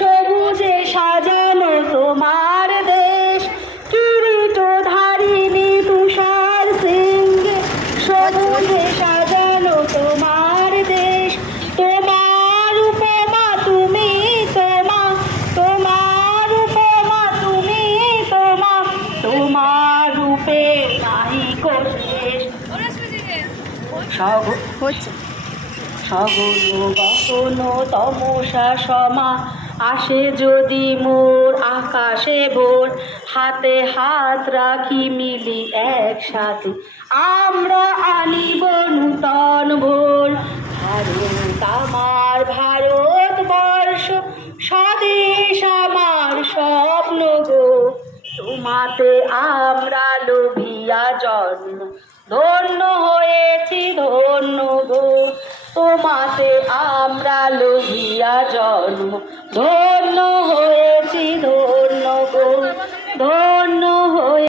সবুজে সাজানো তোমার দেশ, কিরিট ধারিণী তুষার সিংহে। সবুজে সাজানো তোমার দেশ, তোমার উপমা তুমি তোমা, তোমার উপমা তুমি তোমা, তোমার রূপে নাই শেষ। সগুণ গগন তমসা সমা, আসে যদি মোর আকাশে ভোর, হাতে হাত রাখি মিলি একসাথে, আমরা আনিব নূতন ভোর। ভারত আমার ভারতবর্ষ, স্বদেশ আমার স্বপ্ন গো, তোমাতে আমরা লোভিয়া জন্ম, ধন্য হয়েছি ধন্য গো। তোমাতে আমরা লোভিয়া জন্ম, ধন্য হয়েছি ধন্য গো।